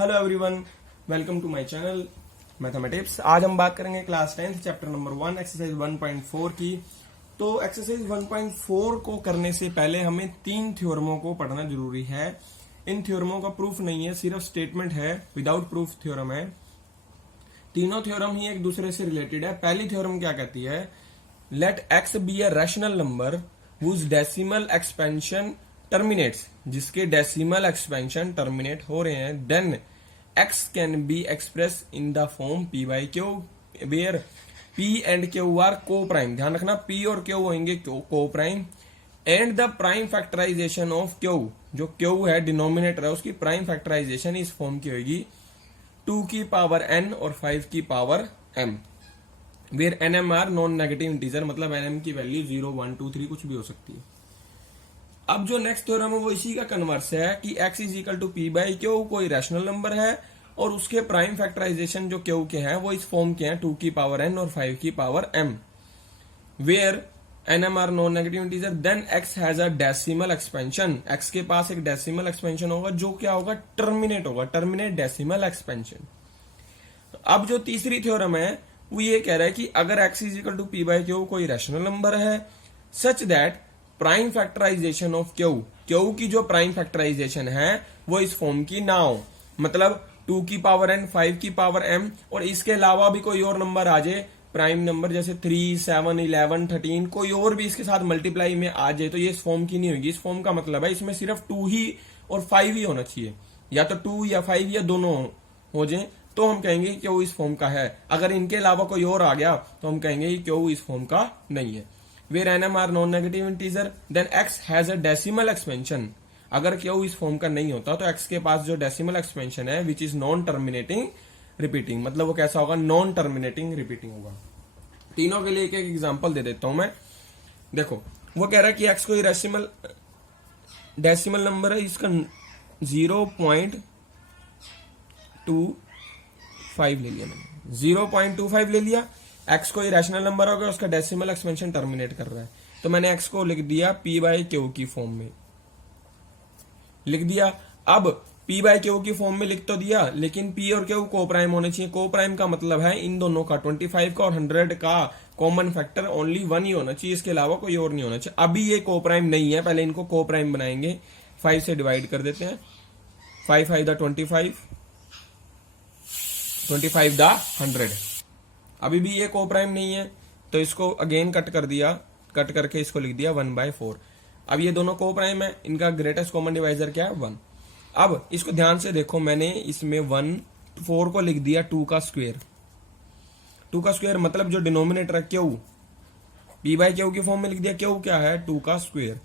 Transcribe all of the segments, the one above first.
Hello everyone, welcome to my channel mathematics. आज हम बात करेंगे क्लास 10 चैप्टर नंबर 1 एक्सरसाइज 1.4 की। तो एक्सरसाइज 1.4 को करने से पहले हमें 3 थ्योरमों को पढ़ना जरूरी है। इन थ्योरमों का प्रूफ नहीं है, सिर्फ स्टेटमेंट है, विदाउट प्रूफ थ्योरम है। तीनों थ्योरम ही एक दूसरे से रिलेटेड है। पहली थ्योरम क्या कहती है? Let x be a rational number whose decimal expansion terminates, जिसके डेसिमल एक्सपेंशन टर्मिनेट हो रहे हैं, then x can be express in the form p by q where p and q are coprime. ध्यान रखना, p और q होंगे coprime and the prime factorization of q, जो q है denominator है, उसकी प्राइम फैक्टराइजेशन इस form की होगी 2 की पावर n और 5 की power m, where n m are non negative integer, मतलब एन एम की वैल्यू 0, 1, 2, 3 कुछ भी हो सकती है। अब जो नेक्स्ट थ्योरम है वो इसी का कन्वर्स है कि x is equal to p by q कोई रैशनल नंबर है और उसके प्राइम फैक्टराइजेशन जो क्यू के हैं वो इस फॉर्म के हैं 2 की पावर n और 5 की power m, where n m are non negative integer, then x has a decimal expansion. x के पास एक डेसिमल एक्सपेंशन होगा जो क्या होगा? टर्मिनेट होगा, टर्मिनेट डेसिमल एक्सपेंशन। अब जो तीसरी थ्योरम है वो ये कह रहा है कि अगर x is equal to p by q कोई रैशनल नंबर है such that prime factorization of q, q की जो प्राइम फैक्टराइजेशन है वो इस फॉर्म की ना हो, मतलब 2 की पावर n, 5 की पावर m और इसके अलावा भी कोई और नंबर आ जाए, प्राइम नंबर जैसे 3, 7, 11, 13, कोई और भी इसके साथ मल्टीप्लाई में आ जाए, तो ये इस फॉर्म की नहीं होगी। इस फॉर्म का मतलब है इसमें सिर्फ 2 ही और 5 ही होना चाहिए, या तो 2 या 5 या दोनों हो जाए, तो हम कहेंगे कि क्यू इस फॉर्म का है। अगर इनके अलावा कोई और आ गया तो हम कहेंगे कि क्यू इस फॉर्म का नहीं है। Where n m are non negative integer, then x has a decimal expansion. अगर क्यू इस फॉर्म का नहीं होता तो एक्स के पास जो डेसिमल एक्सपेंशन है which is non terminating repeating, मतलब वो कैसा होगा? नॉन टर्मिनेटिंग रिपीटिंग होगा। तीनों के लिए एक एक एग्जांपल दे देता हूं मैं। देखो, वो कह रहा है कि एक्स कोई डेसिमल नंबर है, इसका 0.25 ले लिया मैंने, 0.25 ले लिया। एक्स कोई रैशनल नंबर होगा, उसका डेसिमल एक्सपेंशन टर्मिनेट कर रहा है, तो मैंने एक्स को लिख दिया पी बाई क्यू की फॉर्म में लिख दिया। अब पी बाई क्यू की फॉर्म में लिख तो दिया, लेकिन पी और क्यू को प्राइम होने चाहिए। को प्राइम का मतलब है इन दोनों का 25 का और 100 का कॉमन फैक्टर ओनली 1 ही होना चाहिए, इसके अलावा कोई और नहीं होना चाहिए। अभी ये को प्राइम नहीं है, पहले इनको को प्राइम बनाएंगे। 5 से डिवाइड कर देते हैं, 5 5 द 25, 25 द 100। अभी भी ये को प्राइम नहीं है तो इसको अगेन कट कर दिया, कट करके इसको लिख दिया 1/4। अब ये दोनों को प्राइम है, इनका ग्रेटेस्ट कॉमन डिवाइजर क्या है? 1। अब इसको ध्यान से देखो, मैंने इसमें 4 को लिख दिया 2 का स्क्वायर। 2 का स्क्वायर मतलब जो डिनोमिनेटर है क्यू, पी बाई क्यू की फॉर्म में लिख दिया। क्यू क्या है? 2 का स्क्वायर।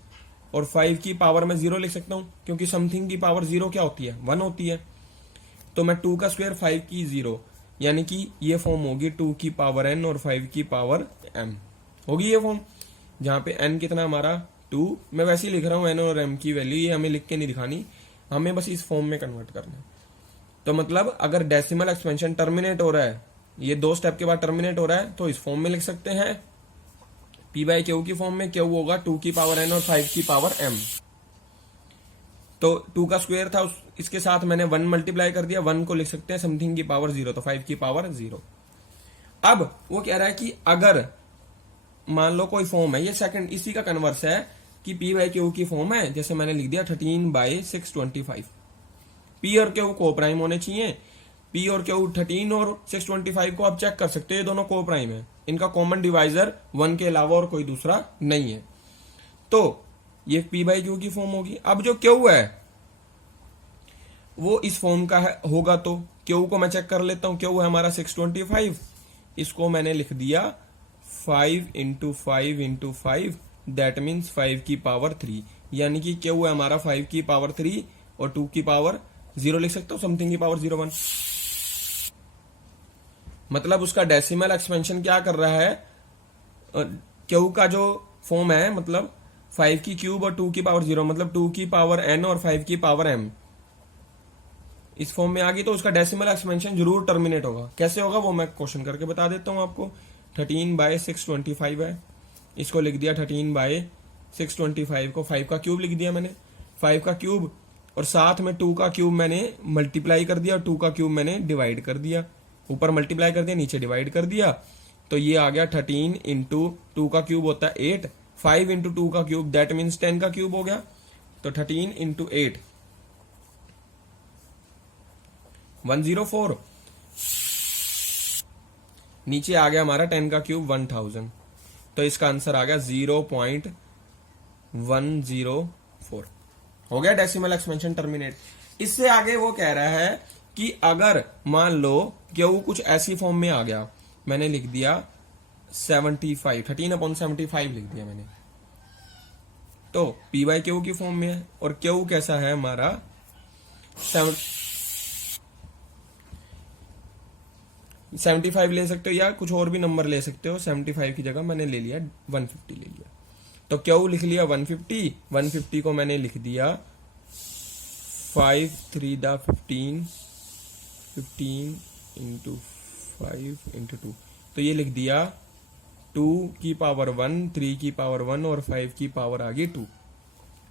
और 5 की पावर में 0 लिख सकता हूं, क्योंकि समथिंग की पावर 0 क्या होती है? 1 होती है। तो मैं 2 का स्क्वायर 5 की 0, यानी कि ये फॉर्म होगी 2 की पावर n और 5 की पावर m होगी ये फॉर्म, जहां पे n कितना हमारा 2। मैं वैसे ही लिख रहा हूं n और m की वैल्यू, ये हमें लिख के नहीं दिखानी, हमें बस इस फॉर्म में कन्वर्ट करना है। तो मतलब अगर डेसिमल एक्सपेंशन टर्मिनेट हो रहा है, ये 2 स्टेप के बाद टर्मिनेट हो रहा है, तो इस फॉर्म में लिख सकते हैं पी बाई क्यू की फॉर्म में। क्यू होगा 2 की पावर n और 5 की पावर m। तो 2 का स्क्वायर था, इसके साथ मैंने 1 मल्टीप्लाई कर दिया, 1 को लिख सकते हैं समथिंग की पावर 0, तो 5 की पावर 0। अब वो कह रहा है कि अगर मान लो कोई फॉर्म है, ये सेकंड इसी का कन्वर्स है कि पी बाई क्यू की फॉर्म है, जैसे मैंने लिख दिया 13/625। पी और क्यू को प्राइम होने चाहिए। पी और क्यू 13 और 625 को आप चेक कर सकते हो, ये दोनों को प्राइम है, इनका कॉमन डिवाइजर 1 के अलावा और कोई दूसरा नहीं है, तो ये पी बाई क्यू की फॉर्म होगी। अब जो क्यू है वो इस फॉर्म का होगा, तो क्यू को मैं चेक कर लेता हूं। क्यू है हमारा 625, इसको मैंने लिख दिया 5 × 5 × 5, दैट मीन्स 5 की पावर 3, यानी कि क्यू है हमारा 5 की पावर 3 और 2 की पावर 0 लिख सकता हूं, समथिंग की पावर 0, 1। मतलब उसका डेसिमल एक्सपेंशन क्या कर रहा है? क्यू का जो फॉर्म है, मतलब 5 की क्यूब और 2 की पावर 0, मतलब 2 की पावर n और 5 की पावर m इस फॉर्म में आ गई, तो उसका डेसिमल एक्सपेंशन जरूर टर्मिनेट होगा। कैसे होगा वो मैं क्वेश्चन करके बता देता हूं आपको। 13/625 है, इसको लिख दिया 13/625 को 5 का क्यूब लिख दिया मैंने। 5 का क्यूब और साथ में 2 का क्यूब मैंने मल्टीप्लाई कर दिया और 2 का क्यूब मैंने डिवाइड कर दिया, ऊपर मल्टीप्लाई कर दिया नीचे डिवाइड कर दिया, तो ये आ गया 13 इंटू 2 का क्यूब होता है 8, 5 इंटू 2 का क्यूब दैट मीन्स 10 का क्यूब हो गया, तो 13 इंटू 8 104, नीचे आ गया हमारा 10 का क्यूब 1000, तो इसका आंसर आ गया 0.104। हो गया डेसिमल एक्सपेंशन टर्मिनेट। इससे आगे वो कह रहा है कि अगर मान लो क्यू कुछ ऐसी फॉर्म में आ गया, मैंने लिख दिया 75, 13/75 लिख दिया मैंने, तो पी बाई क्यू की फॉर्म में है और क्यू कैसा है हमारा 75 ले सकते हो या कुछ और भी नंबर ले सकते हो, 75 की जगह मैंने ले लिया 150 ले लिया, तो क्यू लिख लिया 150, 150 को मैंने लिख दिया 5 3 दा 15, 15 इंटू 5 इंटू 2, तो ये लिख दिया 2 की पावर 1, 3 की पावर 1 और 5 की पावर आ गई 2।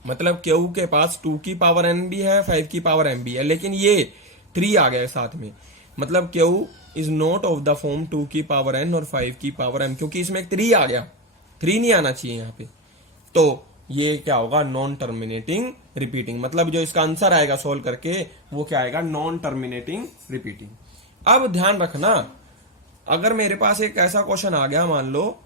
मतलब क्यू के पास 2 की पावर n भी है, 5 की पावर m भी है, लेकिन ये 3 आ गया साथ में, मतलब Q is not of the form 2 की पावर n और 5 की पावर m, क्योंकि इसमें 3 आ गया, 3 नहीं आना चाहिए यहाँ पे, तो ये क्या होगा नॉन टर्मिनेटिंग रिपीटिंग, मतलब जो इसका आंसर आएगा सोल्व करके वो क्या आएगा नॉन टर्मिनेटिंग रिपीटिंग। अब ध्यान रखना, अगर मेरे पास एक ऐसा क्वेश्चन आ गया, मान लो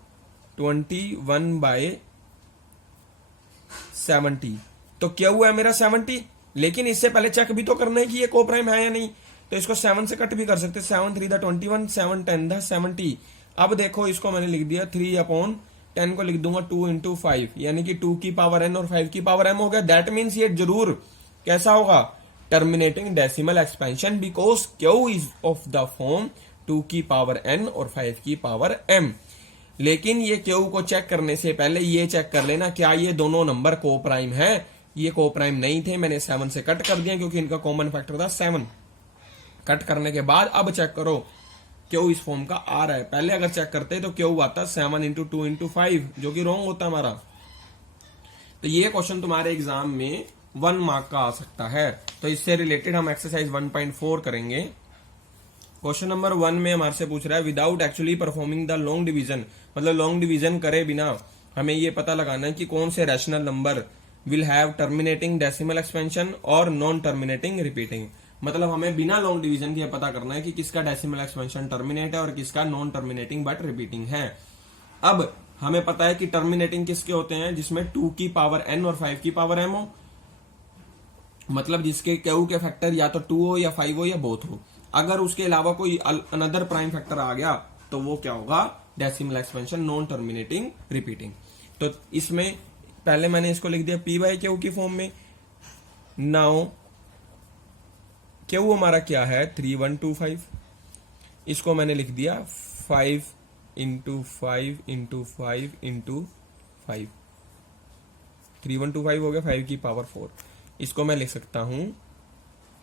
21/70, तो क्या हुआ है मेरा 70, लेकिन इससे पहले चेक भी तो करना है कि ये कोप्राइम है या नहीं, तो इसको 7 से कट भी कर सकते, 7 3 दा 21, 7 10 दा 70। अब देखो इसको मैंने लिख दिया 3/10 को लिख दूंगा 2 इंटू 5, यानी कि 2 की पावर n और 5 की पावर m हो गया, दैट मीन्स ये जरूर कैसा होगा terminating decimal expansion, because Q is of the form 2 की पावर n और 5 की पावर m। लेकिन ये क्यू को चेक करने से पहले ये चेक कर लेना क्या ये दोनों नंबर को प्राइम है, ये को प्राइम नहीं थे, मैंने 7 से कट कर दिया क्योंकि इनका कॉमन फैक्टर था 7। कट करने के बाद अब चेक करो क्यू इस फॉर्म का आ रहा है, पहले अगर चेक करते तो क्यू आता 7 इंटू 2 इंटू 5, जो कि रॉन्ग होता हमारा। तो ये क्वेश्चन तुम्हारे एग्जाम में 1 मार्क का आ सकता है, तो इससे रिलेटेड हम एक्सरसाइज 1.4 करेंगे। क्वेश्चन नंबर 1 में हमारे से पूछ रहा है without actually performing the long division, मतलब लॉन्ग डिवीजन करे बिना हमें ये पता लगाना है कि कौन से rational number will have terminating decimal expansion और नॉन टर्मिनेटिंग रिपीटिंग, मतलब हमें बिना लॉन्ग डिवीजन के पता करना है कि किसका डेसिमल एक्सपेंशन टर्मिनेट है और किसका नॉन टर्मिनेटिंग बट रिपीटिंग है। अब हमें पता है कि टर्मिनेटिंग किसके होते हैं, जिसमें 2 की पावर n और 5 की पावर m हो, मतलब जिसके क्यू के फैक्टर या तो 2 हो या 5 हो या बोथ हो। अगर उसके अलावा कोई अनदर प्राइम फैक्टर आ गया तो वो क्या होगा decimal expansion non terminating repeating. तो इसमें पहले मैंने इसको लिख दिया पी बाई क्यू की फॉर्म में। नाउ क्यू हमारा क्या है 3125, इसको मैंने लिख दिया 5 इंटू 5 इंटू 5 इंटू 5, 3125 हो गया 5 की पावर 4। इसको मैं लिख सकता हूं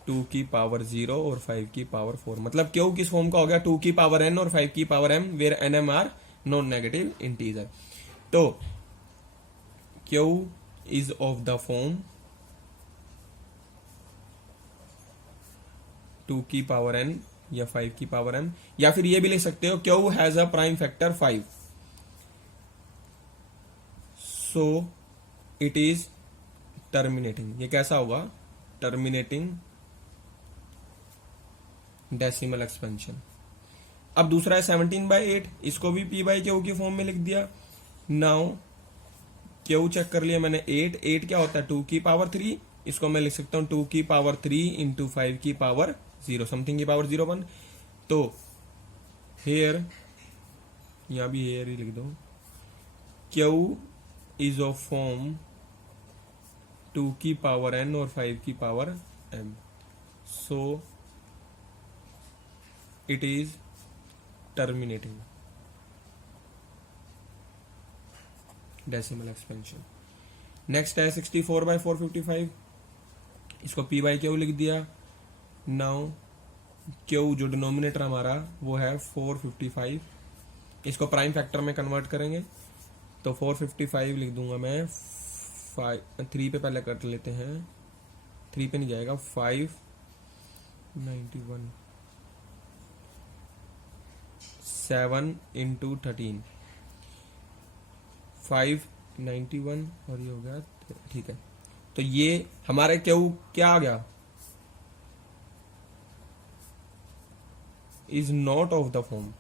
2 की पावर 0 और 5 की पावर 4, मतलब क्यू किस फॉर्म का हो गया 2 की पावर n और 5 की power m, where n m are non negative integer. तो Q is of the form 2 की पावर n या 5 की पावर m, या फिर ये भी लिख सकते हो Q has a prime factor 5, so it is terminating. ये कैसा होगा टर्मिनेटिंग डेसिमल एक्सपेंशन। अब दूसरा है 17/8, इसको भी पी बाई क्यू की फॉर्म में लिख दिया। नाउ क्यू चेक कर लिया मैंने 8 क्या होता है 2 की पावर 3, इसको मैं लिख सकता हूं 2 की पावर 3 इंटू 5 की पावर 0, समथिंग की पावर 01। तो हेयर, यहां भी हेयर ही लिख दो, क्यू इज ऑफ फॉर्म 2 की पावर n और 5 की power m, so it is terminating decimal expansion. Next है 64/455, इसको पी बाई क्यू लिख दिया। नाउ क्यू जो डिनोमिनेटर हमारा वो है 455, इसको प्राइम फैक्टर में कन्वर्ट करेंगे तो 455 लिख दूंगा मैं 3 पे पहले कर लेते हैं 3 पे नहीं जाएगा, 591 7 इंटू 13 591 और ये हो गया, ठीक है। तो ये हमारे क्या आ गया, is not of the form.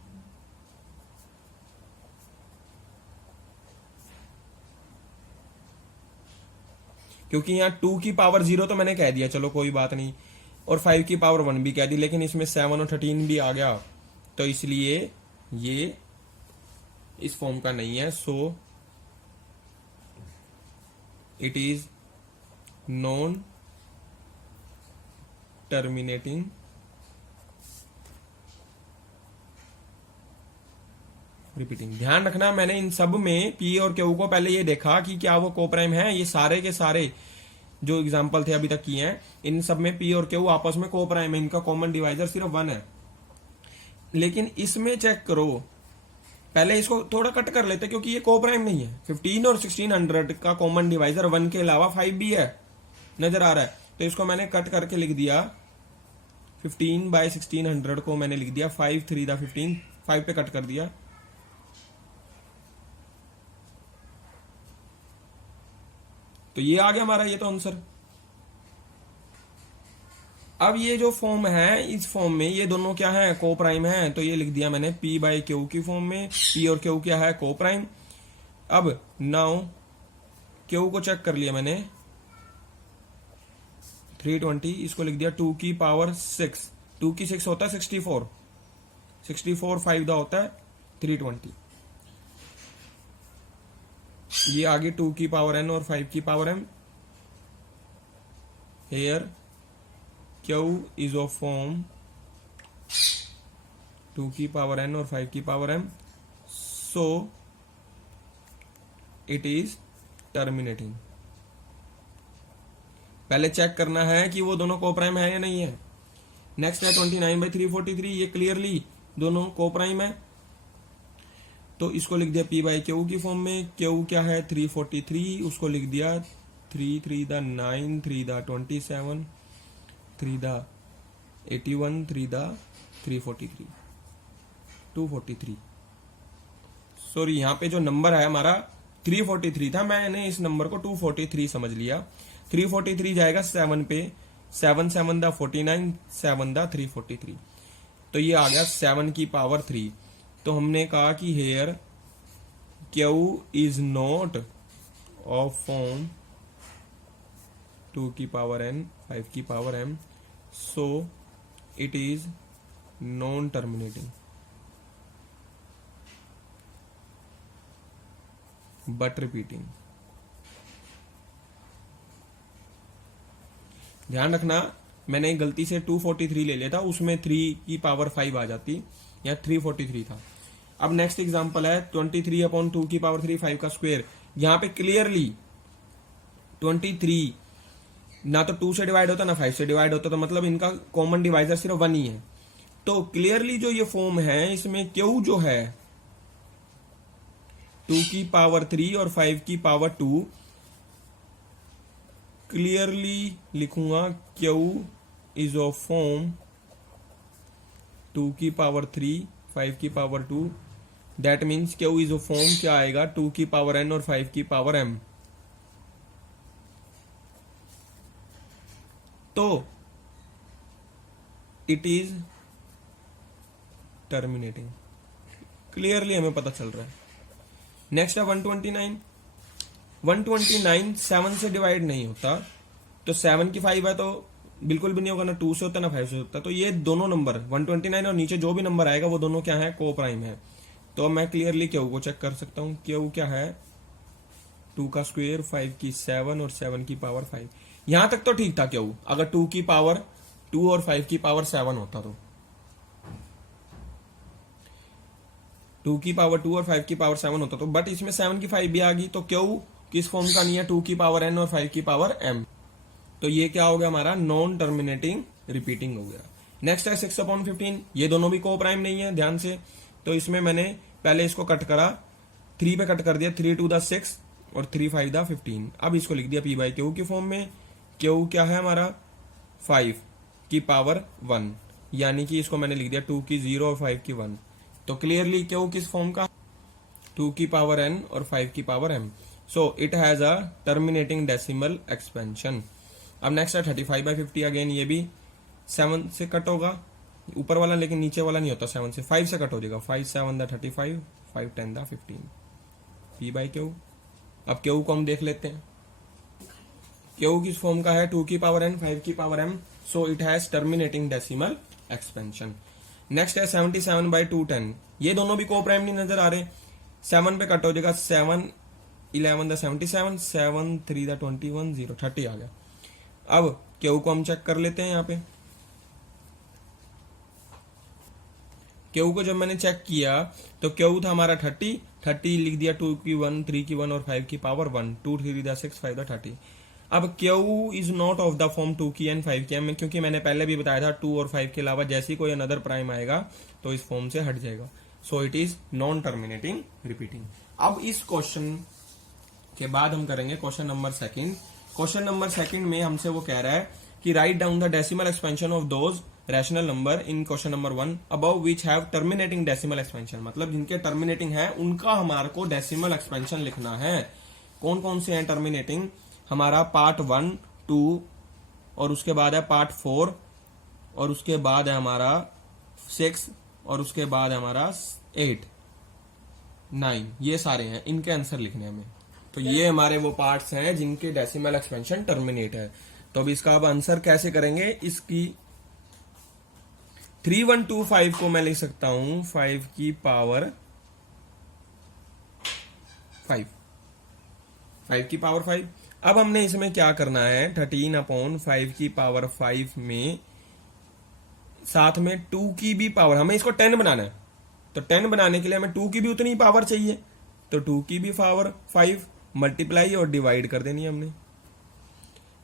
क्योंकि यहाँ 2 की पावर 0 तो मैंने कह दिया, चलो कोई बात नहीं, और 5 की पावर 1 भी कह दी, लेकिन इसमें 7 और 13 भी आ गया, तो इसलिए ये इस फॉर्म का नहीं है। सो it is non terminating repeating. ध्यान रखना, मैंने इन सब में पी और क्यू को पहले ये देखा कि क्या वो कोप्राइम है। ये सारे के सारे जो एग्जांपल थे अभी तक किए हैं, इन सब में पी और क्यू आपस में कोप्राइम है, इनका कॉमन डिवाइजर सिर्फ 1 है। लेकिन इसमें चेक करो, पहले इसको थोड़ा कट कर लेते क्योंकि ये कोप्राइम नहीं है। 15 और 1600 का कॉमन डिवाइजर 1 के अलावा 5 भी है, नजर आ रहा है। तो इसको मैंने कट करके लिख दिया, 15/1600 को मैंने लिख दिया 5 3 दा 15, 5 पे कट कर दिया। तो ये आ गया हमारा, ये तो आंसर। अब ये जो फॉर्म है, इस फॉर्म में ये दोनों क्या है, कोप्राइम है, तो ये लिख दिया मैंने P/Q की फॉर्म में। P और Q क्या है, कोप्राइम। अब नाउ Q को चेक कर लिया मैंने, 320, इसको लिख दिया 2 की पावर 6। 2 की 6 होता है 64, 64 5 दा होता है 320। ये आगे 2 की पावर n और 5 की power m। Here Q is of form 2 की पावर n और 5 की power m, so it is terminating. पहले चेक करना है कि वो दोनों कोप्राइम है या नहीं है। नेक्स्ट है 29/343, ये क्लियरली दोनों कोप्राइम है, तो इसको लिख दिया P/Q की फॉर्म में। Q क्या है, 343, उसको लिख दिया 3 3 दा 9, 3 दा 27, 3 दा 81, 3 दा 343, 243। सॉरी, यहाँ पे जो नंबर है हमारा 343 था, मैंने इस नंबर को 243 समझ लिया। 343 जाएगा 7 पे, 7 7 दा 49, 7 दा 343, तो ये आ गया 7 की पावर 3। तो हमने कहा कि here Q is not of form 2 की पावर n, 5 की power m, so it is non terminating but repeating. ध्यान रखना, मैंने गलती से 243 ले लिया था, उसमें 3 की पावर 5 आ जाती, यहाँ 343 था। अब नेक्स्ट एग्जांपल है 23/2 की पावर 3 5 का स्क्वायर। यहाँ पे क्लियरली 23 ना तो 2 से डिवाइड होता ना 5 से डिवाइड होता, तो मतलब इनका कॉमन डिवाइजर सिर्फ 1 ही है। तो क्लियरली जो ये फॉर्म है, इसमें Q जो है 2 की पावर 3 और 5 की पावर 2, क्लियरली लिखूंगा Q इज ऑफ फॉर्म 2 की पावर 3 5 की power 2, that means Q is of form क्या आएगा, 2 की पावर n और 5 की पावर m। तो इट इज टर्मिनेटिंग, क्लियरली हमें पता चल रहा है। नेक्स्ट है 129। 129 7 से डिवाइड नहीं होता, तो 7 की 5 है तो बिल्कुल भी नहीं होगा, ना 2 से होता ना 5 से होता। तो ये दोनों नंबर 129 और नीचे जो भी नंबर आएगा वो दोनों क्या है, को प्राइम है। तो मैं क्लियरली Q को चेक कर सकता हूँ। Q क्या है, 2 का स्क्वायर, 5 की 7 और 7 की पावर 5। यहां तक तो ठीक था Q, अगर 2 की पावर 2 और 5 की पावर 7 होता तो 2 की पावर 2 और 5 की पावर 7 होता तो, बट इसमें 7 की 5 भी आ गई, तो Q किस फॉर्म का नहीं है, 2 की पावर n और 5 की पावर m। तो ये क्या हो गया हमारा, नॉन टर्मिनेटिंग रिपीटिंग हो गया। नेक्स्ट है 6/15, ये दोनों भी को प्राइम नहीं है, ध्यान से। तो इसमें मैंने पहले इसको कट करा, 3 पे कट कर दिया, 3 2 दा 6 और 3 5 दा 15। अब इसको लिख दिया P/Q की फॉर्म में। Q क्या है हमारा, 5 की पावर 1, यानी कि इसको मैंने लिख दिया 2 की 0 और 5 की 1। तो क्लियरली क्यू किस फॉर्म का, 2 की पावर n और 5 की power m। So it has a terminating decimal expansion. अब नेक्स्ट है 35/50। अगेन ये भी 7 से कट होगा ऊपर वाला, लेकिन नीचे वाला नहीं होता 7 से, 5 से कट हो जाएगा। 5 7 दा 35, 5 10 दा 15, p बाई क्यू। अब क्यू को हम देख लेते हैं। क्यू किस फॉर्म का है, 2 की पावर n 5 की power m। So it has terminating decimal expansion. Next है 77/210। ये दोनों भी को प्राइम नहीं नजर आ रहे, 7 पे कट हो जाएगा। 7 11 दा 77, 7 3 दा 21, 0 30 आ गया। अब क्यू को हम चेक कर लेते हैं। यहाँ पे क्यू को जब मैंने चेक किया तो क्यू था हमारा 30 लिख दिया, 2 की 1 3 की 1 और 5 की पावर 1, 2 3 दा 6 5 दा 30। अब Q is not of the form 2 की एन 5 की एम, क्योंकि मैंने पहले भी बताया था 2 और 5 के अलावा जैसे ही कोई अनदर प्राइम आएगा तो इस फॉर्म से हट जाएगा। सो it is non terminating repeating. अब इस क्वेश्चन के बाद हम करेंगे question number second. Question number second में हमसे वो कह रहा है कि write down the decimal expansion of those rational number in question number 1 above which have terminating decimal expansion. मतलब जिनके टर्मिनेटिंग है उनका हमारे को डेसिमल एक्सपेंशन लिखना है। कौन कौन से हैं टर्मिनेटिंग, हमारा पार्ट 1 2 और उसके बाद है पार्ट 4 और उसके बाद है हमारा 6 और उसके बाद है हमारा 8 9, ये सारे हैं, इनके आंसर लिखने हमें। तो ये हमारे वो पार्ट्स हैं जिनके डेसिमल एक्सपेंशन टर्मिनेट है। तो अब इसका अब आंसर कैसे करेंगे, इसकी 3125 को मैं लिख सकता हूं 5 की पावर 5 की पावर 5। अब हमने इसमें क्या करना है, 13/5 की पावर 5 में साथ में 2 की भी पावर, हमें इसको 10 बनाना है। तो 10 बनाने के लिए हमें 2 की भी उतनी पावर चाहिए, तो 2 की भी पावर 5 मल्टीप्लाई और डिवाइड कर देनी है हमने,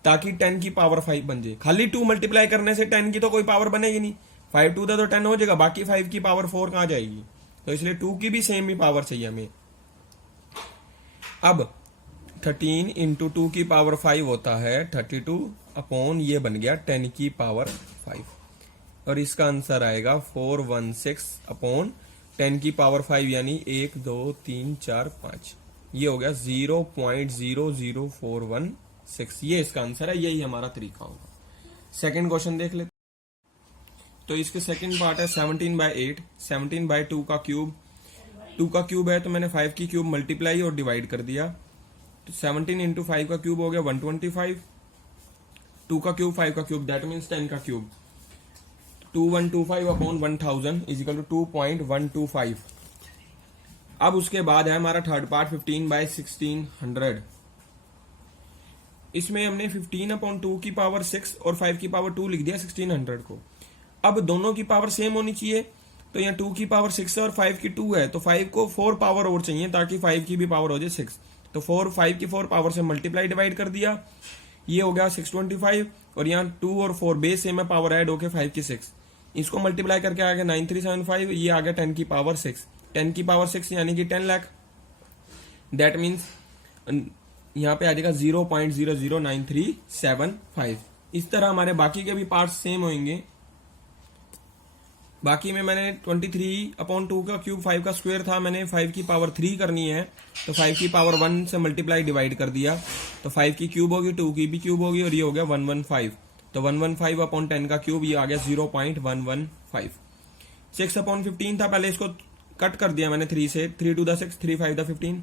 ताकि 10 की पावर 5 बन जाए। खाली 2 मल्टीप्लाई करने से 10 की तो कोई पावर बनेगी नहीं, 5 2 तो 10 हो जाएगा, बाकी 5 की पावर 4 कहां जाएगी। तो इसलिए 2 की भी सेम ही पावर चाहिए हमें। अब 13 इंटू 2 की पावर 5 होता है 32 अपॉन ये बन गया 10 की पावर 5, और इसका आंसर आएगा 416 अपॉन 10 की पावर 5, यानी 1 2 3 4 5। ये हो गया 0.00416। ये इसका आंसर है, यही हमारा तरीका होगा। सेकंड क्वेश्चन देख लेते। तो इसके सेकंड पार्ट है 17/8, 17/2 का क्यूब। 2 का क्यूब है तो मैंने 5 की क्यूब मल्टीप्लाई और डिवाइड कर दिया, तो 17 इंटू 5 का क्यूब हो गया 125, 2 का क्यूब 5 का क्यूब दैट मीन्स 10 का cube, 2125 upon 1000 is equal to 2.125। अब उसके बाद है हमारा थर्ड पार्ट 15/1600। इसमें हमने 15/2 की पावर 6 और 5 की पावर 2 लिख दिया 1600 को। अब दोनों की पावर सेम होनी चाहिए, तो यहाँ 2 की पावर 6 है और 5 की 2 है, तो 5 को 4 पावर और चाहिए ताकि 5 की भी पावर हो जाए 6। तो 5 की 4 पावर से मल्टीप्लाई डिवाइड कर दिया, ये हो गया 625, और यहाँ 2 और 4 बेस सेम है, पावर ऐड होके 5 की 6, इसको मल्टीप्लाई करके आ गया 9375, ये आ गया 10 की पावर 6। 10 की पावर 6 यानी कि 10 लाख, दैट मीन्स यहाँ पे आ जाएगा 0.00937 इस तरह हमारे बाकी के भी पार्ट्स सेम होंगे। बाकी में मैंने 23/2 का क्यूब 5 का स्क्वायर था, मैंने 5 की पावर 3 करनी है, तो 5 की पावर 1 से मल्टीप्लाई डिवाइड कर दिया, तो 5 की क्यूब होगी, 2 की भी क्यूब होगी, और ये हो गया 115। तो 115/10 का क्यूब, ये आ गया 0.115। 6/15 था, पहले इसको कट कर दिया मैंने 3 से, 3 2 6 3 5 15,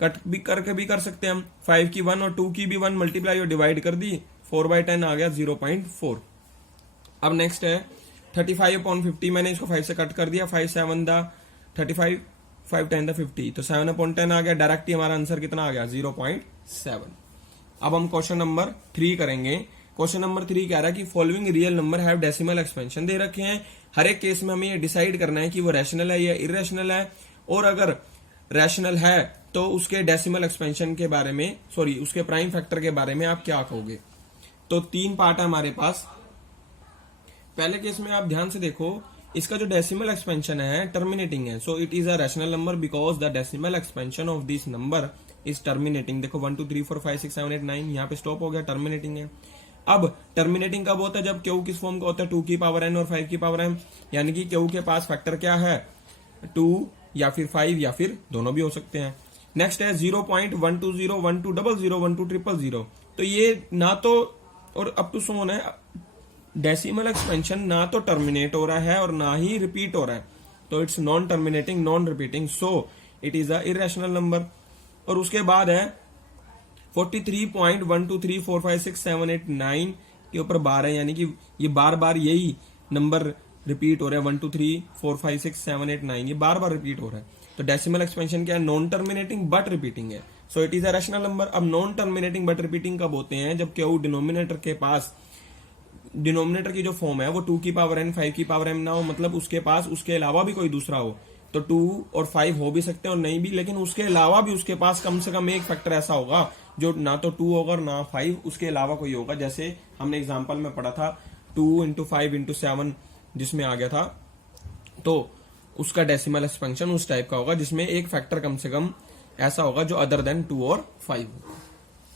कट भी करके भी कर सकते हैं हम। 5 की 1 और 2 की भी 1 मल्टीप्लाई और डिवाइड कर दी, 4/10 आ गया 0.4। अब नेक्स्ट है 35/50, मैंने इसको 5 से कट कर दिया, 5 7 दा 35, 5 10 दा 50, तो 7/10 आ गया, डायरेक्ट ही हमारा आंसर कितना आ गया 0.7। अब हम क्वेश्चन नंबर 3 करेंगे। क्वेश्चन नंबर 3 कह रहा है कि following real number have decimal expansion दे रखे हैं। हर एक केस में हमें ये डिसाइड करना है कि वो रैशनल है या इरेशनल है, और अगर रैशनल है तो उसके डेसिमल एक्सपेंशन के बारे में, सॉरी उसके प्राइम फैक्टर के बारे में आप क्या कहोगे। तो 3 पार्ट है हमारे पास। पहले केस में आप ध्यान से देखो, इसका जो डेसिमल एक्सपेंशन है टर्मिनेटिंग है, सो it is a rational number because the decimal expansion of this number is terminating. देखो 1 2 3 4 5 6 7 8 9, यहाँ पे स्टॉप हो गया, टर्मिनेटिंग है। अब टर्मिनेटिंग कब होता है, जब क्यू किस फॉर्म का होता है, 2 की पावर n और 5 की पावर m, यानी कि क्यू के पास फैक्टर क्या है, 2 या फिर 5 या फिर दोनों भी हो सकते हैं। नेक्स्ट है 0.120 1200 1200, तो ये ना तो और अप टू सोन है, डेसिमल एक्सपेंशन ना तो टर्मिनेट हो रहा है और ना ही रिपीट हो रहा है, तो it's non terminating non repeating, so it is a irrational number. और उसके बाद है 43.123456789 के ऊपर बार है, यानी कि ये बार बार यही नंबर रिपीट हो रहा है, 1 2 3 4 5 6 7 8 9, ये बार बार रिपीट हो रहा है। तो डेसिमल एक्सपेंशन क्या है, नॉन टर्मिनेटिंग बट रिपीटिंग है, सो it is a rational number. अब नॉन टर्मिनेटिंग बट रिपीटिंग कब होते हैं, जब क्यू डिनोमिनेटर के पास, डिनोमिनेटर की जो फॉर्म है वो 2 की पावर n 5 की पावर m ना हो, मतलब उसके पास उसके अलावा भी कोई दूसरा हो, तो 2 और 5 हो भी सकते हैं और नहीं भी, लेकिन उसके अलावा भी उसके पास कम से कम एक फैक्टर ऐसा होगा जो ना तो 2 होगा और ना 5, उसके अलावा कोई होगा। जैसे हमने एग्जांपल में पढ़ा था 2 इंटू 5 इंटू 7 जिसमें आ गया था, तो उसका डेसिमल एक्सपेंशन उस टाइप का होगा जिसमें एक फैक्टर कम से कम ऐसा होगा जो अदर देन 2 और 5 होगा।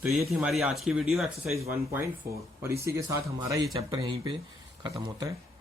तो ये थी हमारी आज की वीडियो एक्सरसाइज 1.4, और इसी के साथ हमारा ये चैप्टर यहीं पे खत्म होता है।